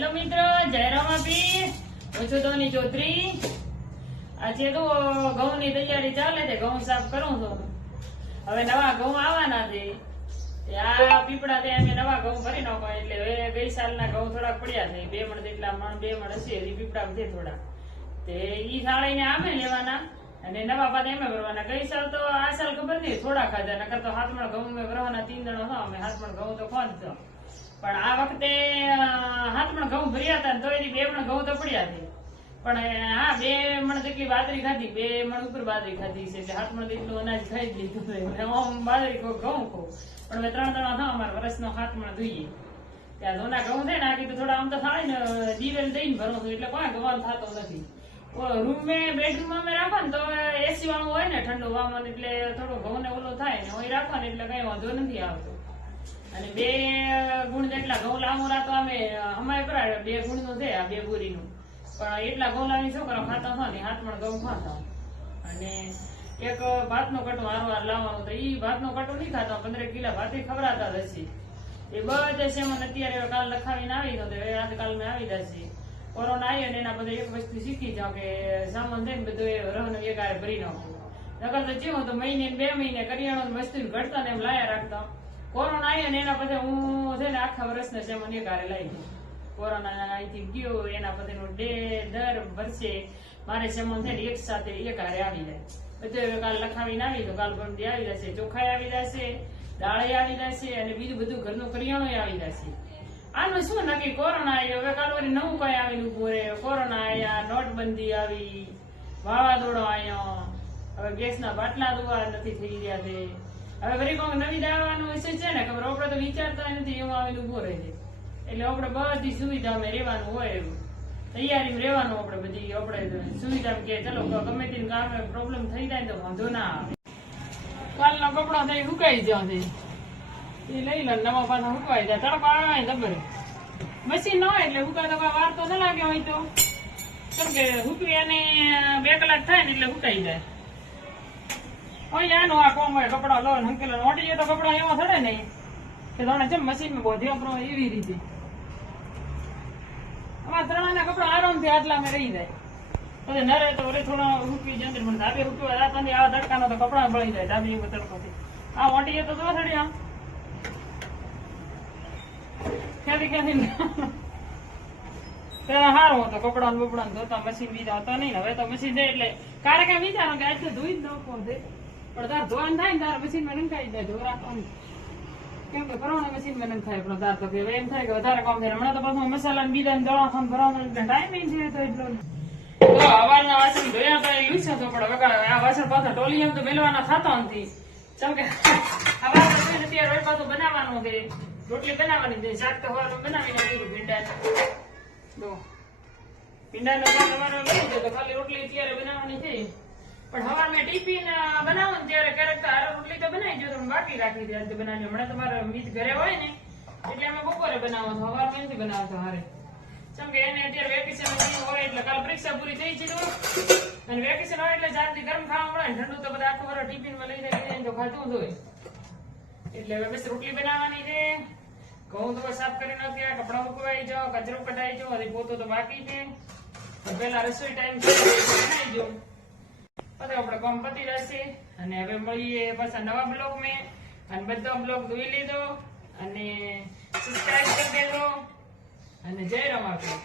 Hello મિત્રો, જય રામાપી. હું છું ધોની ચૌધરી. આજે તો ઘઉંની તૈયારી ચાલે છે. ઘઉં સાફ કરું છું. હવે નવા ઘઉં આવવાના છે. આ પીપળા તે અમે નવા ઘઉં ભરી નાખો એટલે હવે ગઈ સાલના ઘઉં થોડાક પડ્યા છે. 2 મણ જેટલા બે મણ હશે હજી પીપળા છે થોડા. તે ઈ સાળીને આમે લેવાના અને નવા પાછા એમાં ભરવાના. ગઈ સાલ તો આ સાલ ખબર નહીં થોડા ખાધા, નકર તો 7 મણ ઘઉં મેં ભરવાના 3 જણો હતા અમે. 7 મણ ઘઉં તો ખોદતો, પણ આ વખતે 7 મણ ઘઉં ભર્યા હતા તો એની 2 મણ ઘઉં તો પડ્યા છે. પણ હા 2 મણ જેટલી બાજરી ખાધી, 2 મણ ઉપર બાજરી ખાધી છે. 7 મણ જેટલું અનાજ ખાઈ જ લીધું. બાજરી ઘઉં ખો, પણ હવે 3 જણા હતા અમારા વર્ષનો 7 મણ જોઈએ. ત્યાં જોના ઘઉં છે ને આ કીધું થોડા આમ તો થાય ને દિવેલ દઈને ભરવું છું એટલે કોઈ ગવાન થતો નથી. રૂમ બેડરૂમ અમે રાખો ને તો એસી વાળું હોય ને ઠંડુ વામન એટલે થોડું ઘઉં ને ઓલું થાય ને હોય રાખો ને એટલે કઈ વાંધો નથી આવતો. અને 2 ગુણ જેટલા ઘઉં લાંબુ રાખો અમારે બરાબર 2 ગુણ નું છે આ 2 બોરીનું, પણ એટલા ઘઉં લાવી છોકરા ખાતા હોય ને 7 મણ ઘઉં ખાતા. અને એક ભાતનો કટો હારવાર લાવવાનો તો ઈ ભાતનો કટો નહીં ખાતો, 15 કિલો ભાતે ખવડાતા હશે. એ બધે સેમન અત્યારે કાલ લખાવીને આવી તો આજકાલ મેં આવી જશે. કોરોના આવ્યો ને એના બધા એક વસ્તુ શીખી જાવ કે સામાન છે ને બધું રહન એકારે ભરી નાખવું. નકર તો જેવું તો મહિને 2 મહિને કરિયાણું વસ્તુ ઘટતા ને એમ લાયા રાખતા. કોરોના આવ્યો ને એના પછી હું છે ને આખા વર્ષને સેમન એકારે લઈ ગયો. કોરોના અહીંથી ગયો એના પછીનું દર વર્ષે મારે સેમન છે ને એક સાથે એકારે આવી જાય. બધું કાલ લખાવીને આવી તો કાલ પરમથી આવી જશે. ચોખાઈ આવી જશે, દાળે આવી જશે અને બીજું બધું ઘરનું કરિયાણું આવી જશે. આનું શું નક્કી? કોરોના આવ્યો, હવે કાલ વળી નવું કઈ આવેલું ઉભું રહે. કોરોના આવ્યા, નોટબંધી આવી, વાવાઝોડો આવ્યો, હવે ગેસના બાટલા દુવા નથી થઈ રહ્યા છે. હવે વળી કોઈક નવી દાવાનું વિષય છે ને ખબર, આપડે તો વિચારતા નથી એવું આવેલું ઉભો રહે છે. એટલે આપડે બધી સુવિધા અમે રહેવાનું હોય એવું તૈયારી રહેવાનું. આપડે બધી આપડે સુવિધા કે ચલો ગમે તે કામ પ્રોબ્લેમ થઈ જાય તો વાંધો ના આવે. કાલના કપડા થઈ સુકાઈ જશે એ લઈ લો, નવા પાછા સુકવાઈ જાય. તડકો આવે ખબર મશીન ન હોય એટલે સુકાય તો કોઈ વાર તો ન લાગે હોય તો, કેમ કે સુકવી અને 2 કલાક થાય ને એટલે સુકાઈ જાય. હોય આનું આ કોમ હોય કપડા લો હંકેલો ઓટી તો કપડા એવા થડે નહીં કે તને જેમ મશીનમાં બોધી વાપરો એવી રીતે. અમારા ત્રણના કપડા આરામથી આટલા રહી જાય. પછી નરે તો વળી થોડા રૂપી જંદર પણ ધાબે રૂપિયો રાતાની આવા તડકાનો તો કપડા બળી જાય. ધાબી એવો તડકોથી આ ઓટી તો જો થડી આમ ક્યાંથી પેલા સારું હતો કપડા બપડા ધોતા મશીન બીજા હતા નહીં. હવે તો મશીન છે એટલે કારે કઈ વિચારો કે આજે ધોઈ જ નાખો છે, પણ તાર ધોવાનું થાય ને તાર મશીનમાં નંખાઈ જાય. ધોવા રાખવાનું કેમ કે ભરવાના મશીનમાં નંખાય, પણ તાર તો એમ થાય કે વધારે કામ થાય. હમણાં તો પાછું મસાલા બીજા દવા ખાન ભરવાનો ટાઈમ છે તો એટલો. તો હવારના વાસણ ધોયા તો યુઝ થતો, પણ હવે આ વાસણ પાછા ટોલી એમ તો મેલવાના થતા નથી. કેમ કે હવા અત્યારે રોજ પાછું બનાવવાનું છે, રોટલી બનાવવાની છે. શાક તો હવાનું બનાવીને ભીંડાનો તમારે લઈ જાય તો ખાલી રોટલી અત્યારે બનાવવાની છે. પણ હવારમાં ટિફિન બનાવો ને ત્યારે ક્યારેક તો હારે રોટલી તો બનાવી દો, બાકી રાખી દે આજે બનાવી. હમણાં તમારે મીત ઘરે હોય ને એટલે અમે બપોરે બનાવો છો, હવારમાં નથી બનાવતો હારે. કેમ કે એને અત્યારે વેકેશન હોય એટલે કાલ પરીક્ષા પૂરી થઈ છે અને વેકેશન હોય એટલે જાતથી ગરમ ખાવા મળે. ઠંડુ તો બધા આખો વર ટિફિનમાં લઈ જાય તો ખાતું જ હોય. એટલે હવે બસ રોટલી બનાવવાની છે. ઘઉં તો સાફ કરી નાખ્યા, કપડા ઉકવાઈ જાઓ, કચરો કઢાઈ જાઓ, હજી પોતો તો બાકી છે. પેલા રસોઈ ટાઈમ બનાવી જો પછી આપણે કામ પતી જશે. અને હવે મળીએ પાછા નવા બ્લોગ મેં. અને બધા બ્લોગ જોઈ લીધો અને સબસ્ક્રાઈબ કરી દેજો અને જય રમાપીર.